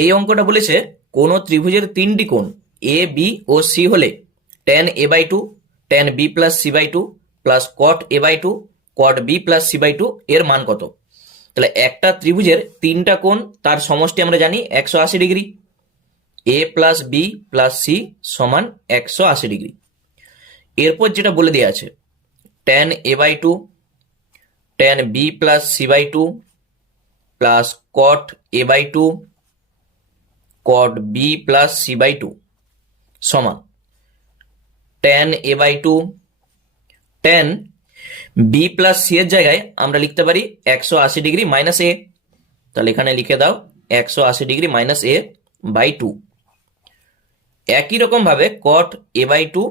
এই অঙ্কটা বলেছে কোন ত্রিভুজের তিনটি কোণ এ বি ও সি হলে tan a by two, tan b plus C by two plus cot a by two, cot b plus C by two এর মান কত? তাহলে একটা ত্রিভুজের তিনটা কোণ তার সমষ্টি আমরা জানি 180 ডিগ্রি। এ প্লাস বি প্লাস সি সমান 180 ডিগ্রি। এরপর যেটা বলে দেওয়া আছে tan a by two, tan b plus C by two plus cot a by two, cot b plus C by two সমান tan a by two, tan b plus C এর জায়গায় আমরা লিখতে পারি 180 ডিগ্রি মাইনাস এ। তাহলে এখানে লিখে দাও 180 degree minus A by two. একই রকম ভাবে cot a বাই টু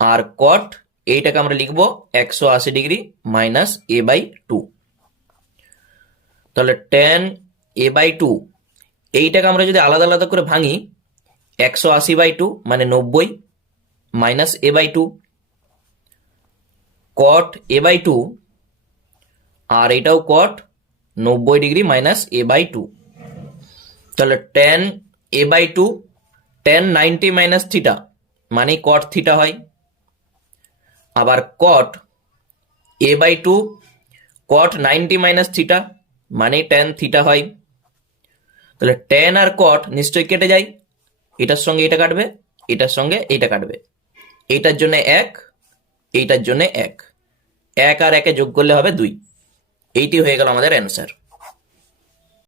আর cot এইটাকে আমরা লিখবো 180 degree minus A by two. তাহলে tan a বাই টু এইটাকে আমরা যদি আলাদা আলাদা করে ভাঙি 180 বাই টু মানে 90 minus A by two, cot a by two আর এটাও cot 90 degree minus A by two. তাহলে tan a by two tan 90 minus theta মানে cot থিটা হয়। আবার cot a by two cot 90 minus theta মানে tan theta হয়। তাহলে tan আর cot নিশ্চয়ই কেটে যায়, এটার সঙ্গে এটা কাটবে, এটার সঙ্গে এইটা কাটবে, এইটার জন্য এক, এইটার জন্য এক, এক আর একে যোগ করলে হবে 2। এইটি হয়ে গেল আমাদের অ্যান্সার।